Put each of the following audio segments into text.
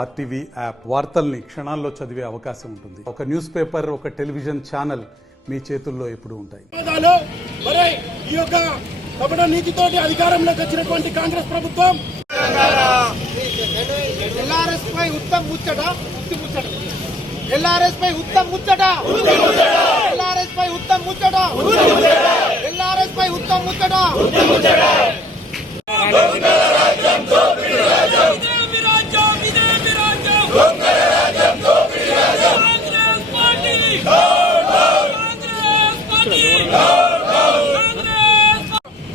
RTV app వార్తల్ని క్షణాల్లో చదివే అవకాశం ఉంటుంది. ఒక న్యూస్ పేపర్, ఒక టెలివిజన్ ఛానల్ మీ చేతుల్లో ఎప్పుడూ ఉంటాయి. ఈ యొక్క కపట నీతితోటి అధికారంలోకి వచ్చినటువంటి కాంగ్రెస్ ప్రభుత్వం ఎల్ఆర్ఎస్ పై ఉత్తమ్ ముచ్చట ఎల్ఆర్ఎస్ పై ఉత్తమ్ ముచ్చట ఎల్ఆర్ఎస్ పై ఉత్తమ్ ముచ్చట ఎల్ఆర్ఎస్ పై ఉత్తమ్ ముచ్చట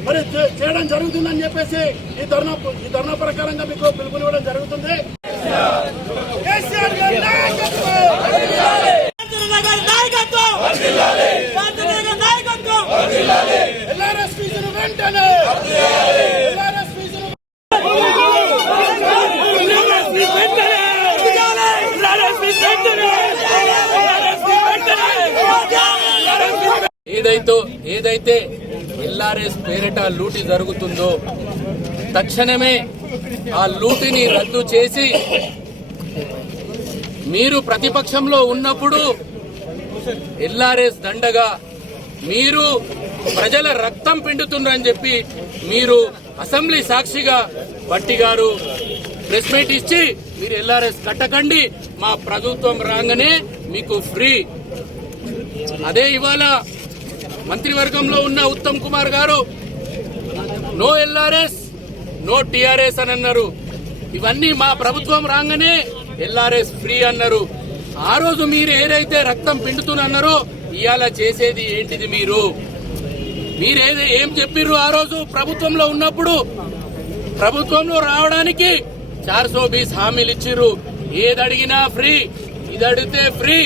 మరి చేయడం జరుగుతుందని చెప్పేసి ఈ ధర్నా ప్రకారంగా మీకు పిలుపునివ్వడం జరుగుతుంది. ఎల్ఆర్ఎస్ ఫీజును వెంటనే ఏదైతే ఎల్ఆర్ఎస్ పేరిట లూటీ జరుగుతుందో తక్షణమే ఆ లూటీని రద్దు చేసి, మీరు ప్రతిపక్షంలో ఉన్నప్పుడు ఎల్ఆర్ఎస్ దండగా మీరు ప్రజల రక్తం పిండుతున్నారని చెప్పి మీరు అసెంబ్లీ సాక్షిగా భట్టి గారు ప్రెస్ మీట్ ఇచ్చి మీరు ఎల్ఆర్ఎస్ కట్టకండి, మా ప్రభుత్వం రాగానే మీకు ఫ్రీ. అదే ఇవాళ మంత్రివర్గంలో ఉన్న ఉత్తమ్ కుమార్ గారు నో ఎల్ఆర్ఎస్ నో టీఆర్ఎస్ అని అన్నారు. ఇవన్నీ మా ప్రభుత్వం రాగానే ఎల్ఆర్ఎస్ ఫ్రీ అన్నారు. ఆ రోజు మీరు ఏదైతే రక్తం పిండుతున్నారో ఇవాళ చేసేది ఏంటిది? ఏం చెప్పిర్రు ఆ రోజు ప్రభుత్వంలో ఉన్నప్పుడు? ప్రభుత్వంలో రావడానికి 420 హామీలు ఇచ్చిర్రు. ఏది అడిగినా ఫ్రీ, ఇది అడిగితే ఫ్రీ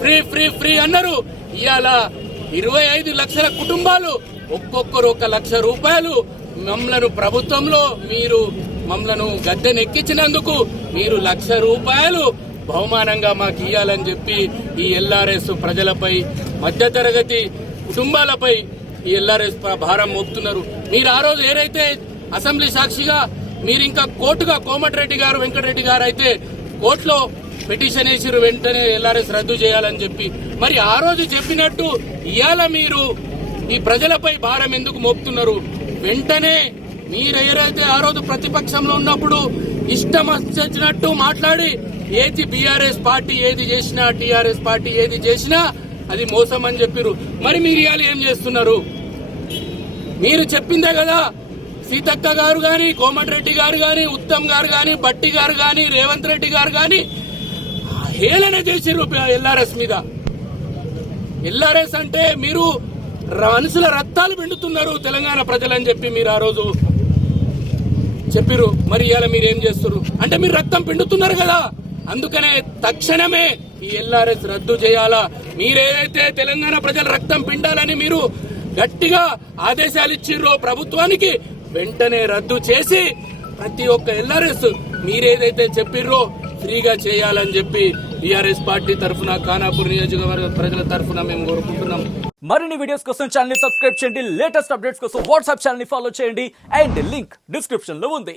ఫ్రీ ఫ్రీ ఫ్రీ అన్నారు. ఇవాళ 25 లక్షల కుటుంబాలు ఒక్కొక్కరు 1 లక్ష రూపాయలు మమ్మలను ప్రభుత్వంలో మీరు మమ్మలను గద్దెనెక్కించినందుకు మీరు 1 లక్ష రూపాయలు బహుమానంగా మాకు ఇవ్వాలని చెప్పి ఈ ఎల్ఆర్ఎస్ ప్రజలపై, మధ్యతరగతి కుటుంబాలపై ఈ ఎల్ఆర్ఎస్ భారం మోపుతున్నారు. మీరు ఆ రోజు ఏదైతే అసెంబ్లీ సాక్షిగా మీరు ఇంకా కోర్టుగా కోమటిరెడ్డి గారు, వెంకటరెడ్డి గారు అయితే కోర్టులో పిటిషన్ వేసిరు వెంటనే ఎల్ఆర్ఎస్ రద్దు చేయాలని చెప్పి. మరి ఆ రోజు చెప్పినట్టు ఇవాళ మీరు ఈ ప్రజలపై భారం ఎందుకు మోపుతున్నారు? వెంటనే మీరు ఏదైతే ఆ రోజు ప్రతిపక్షంలో ఉన్నప్పుడు ఇష్టం వచ్చినట్టు మాట్లాడి ఏది బీఆర్ఎస్ పార్టీ ఏది చేసినా, టీఆర్ఎస్ పార్టీ ఏది చేసినా అది మోసం అని చెప్పారు. మరి మీరు ఇవాళ ఏం చేస్తున్నారు? మీరు చెప్పిందే కదా, సీతక్క గారు గాని, కోమటిరెడ్డి గారు గాని, ఉత్తమ్ గారు గాని, భట్టి గారు గాని, రేవంత్ రెడ్డి గారు గాని హేళన చేసిర్రు ఎల్ఆర్ఎస్ మీద. ఎల్ఆర్ఎస్ అంటే మీరు మనుషుల రక్తాలు పిండుతున్నారు తెలంగాణ ప్రజలని చెప్పి మీరు ఆ రోజు చెప్పిరు. మరి ఇవాళ మీరేం చేస్తున్నారు? అంటే మీరు రక్తం పిండుతున్నారు కదా, అందుకనే తక్షణమే ఈ ఎల్ఆర్ఎస్ రద్దు చేయాలా. మీరేదైతే తెలంగాణ ప్రజల రక్తం పిండాలని మీరు గట్టిగా ఆదేశాలు ఇచ్చిర్రో ప్రభుత్వానికి, వెంటనే రద్దు చేసి ప్రతి ఒక్క ఎల్ఆర్ఎస్ మీరేదైతే చెప్పిర్రో ఫ్రీగా చేయాలని చెప్పి టీఆర్ఎస్ పార్టీ తరఫున, ఖానాపూర్ నియోజకవర్గ ప్రజల తరఫున మేము కోరుకుంటున్నాం. మరిన్ని వీడియోస్ కోసం ఛానల్ ని సబ్స్క్రైబ్ చేయండి. లేటెస్ట్ అప్డేట్స్ కోసం వాట్సాప్ ఛానల్ ని ఫాలో చేయండి. అండ్ లింక్ డిస్క్రిప్షన్ లో ఉంది.